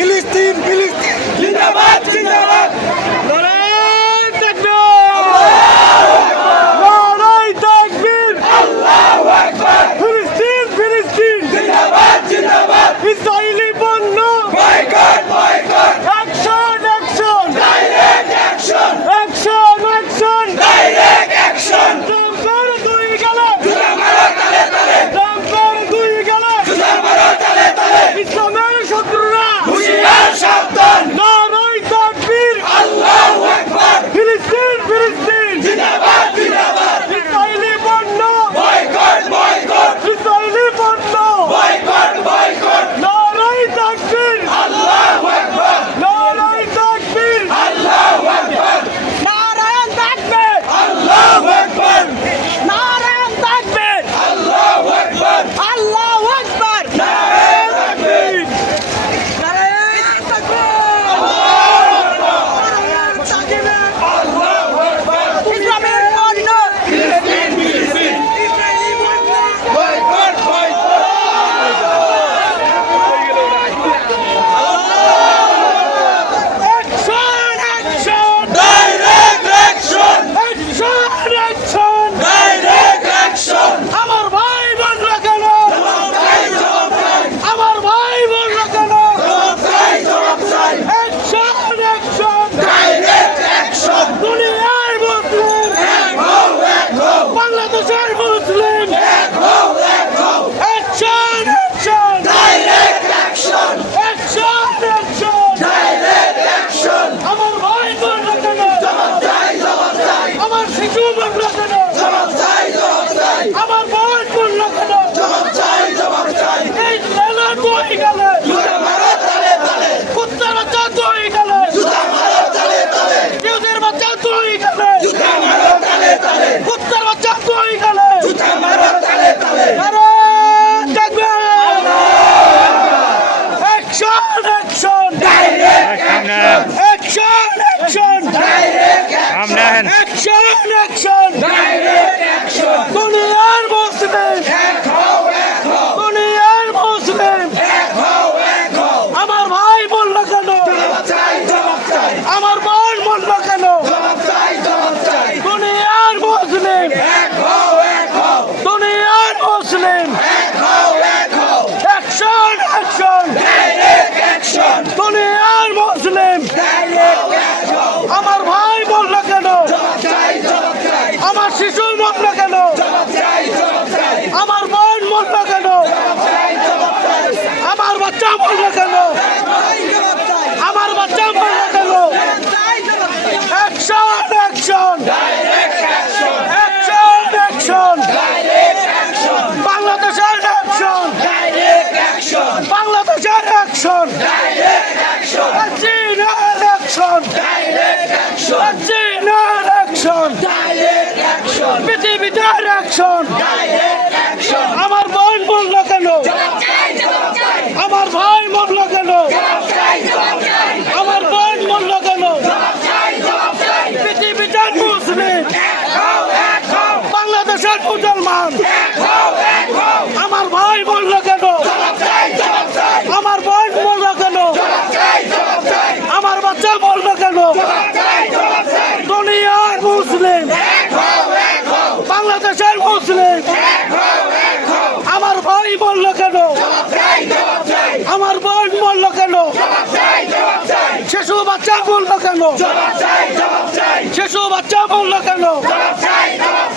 ফিলিস্তিন ফিলিস্তিন। Happy Rabbi! Action. চীনের অ্যাকশন। ডাইরেক্ট অ্যাকশন পৃথিবীতে অ্যাকশন। ডাইরেক্ট অ্যাকশন আমার বোন বলল কেন? আমার ভাই বলল কেন? আমার বোন বলল কেন? পৃথিবীতে মুসলিম। বাংলাদেশের মুসলমান। আমার ভাই বলল কেন? আমার বোন বলল কেন? আমার বাচ্চা বলল কেন? জবাব চাই জবাব চাই। শিশু বাচ্চা বলল কেন? জবাব চাই জবাব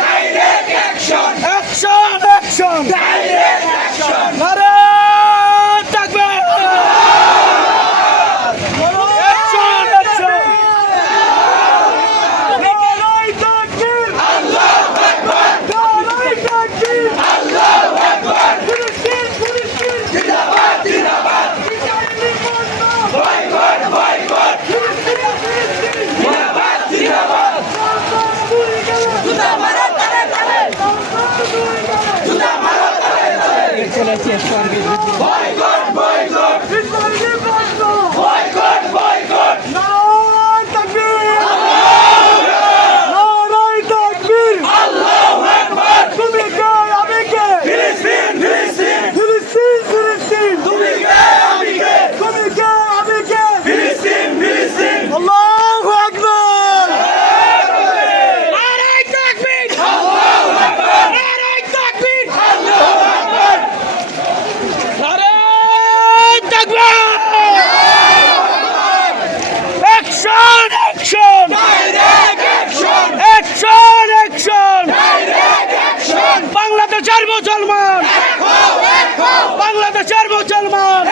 direct action action action direct action নারে! চলেছে সর্বিদ্যুৎ মুসলমান। বাংলাদেশের মুসলমান।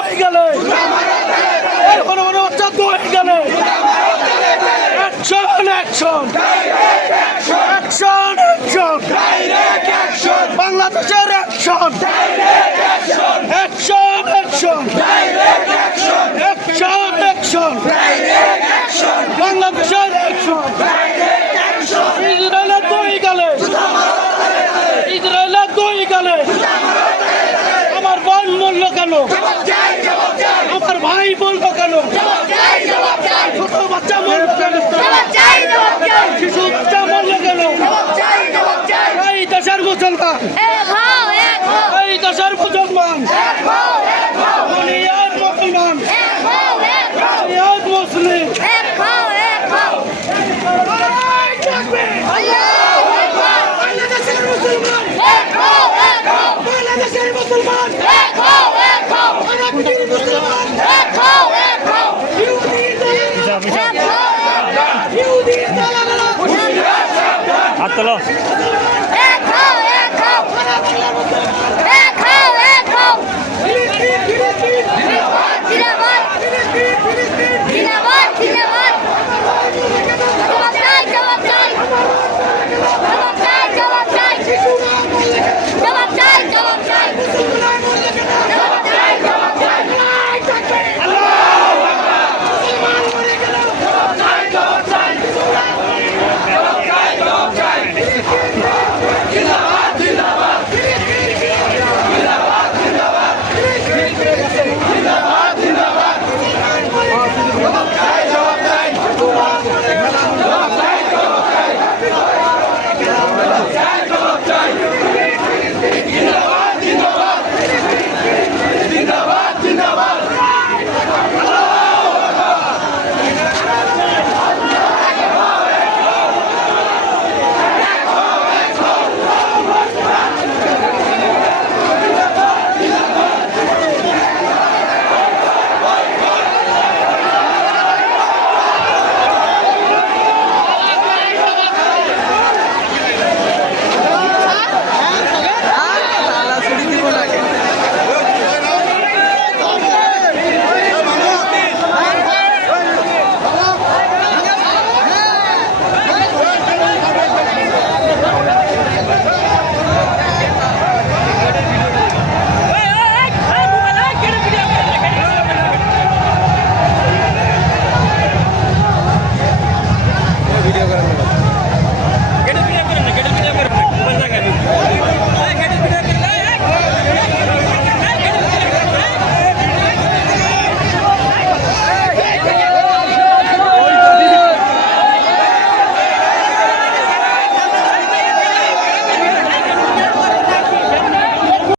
হয়ে গেলে। কোনো কোনো অত্যান্ত হয়ে গেলে। অ্যাকশন অ্যাকশন অ্যাকশন অ্যাকশন বাংলাদেশের action action action action action বাংলাদেশের অ্যাকশন বাচ্চা মরলো কেন? শিশু বাচ্চা মরলো কেন?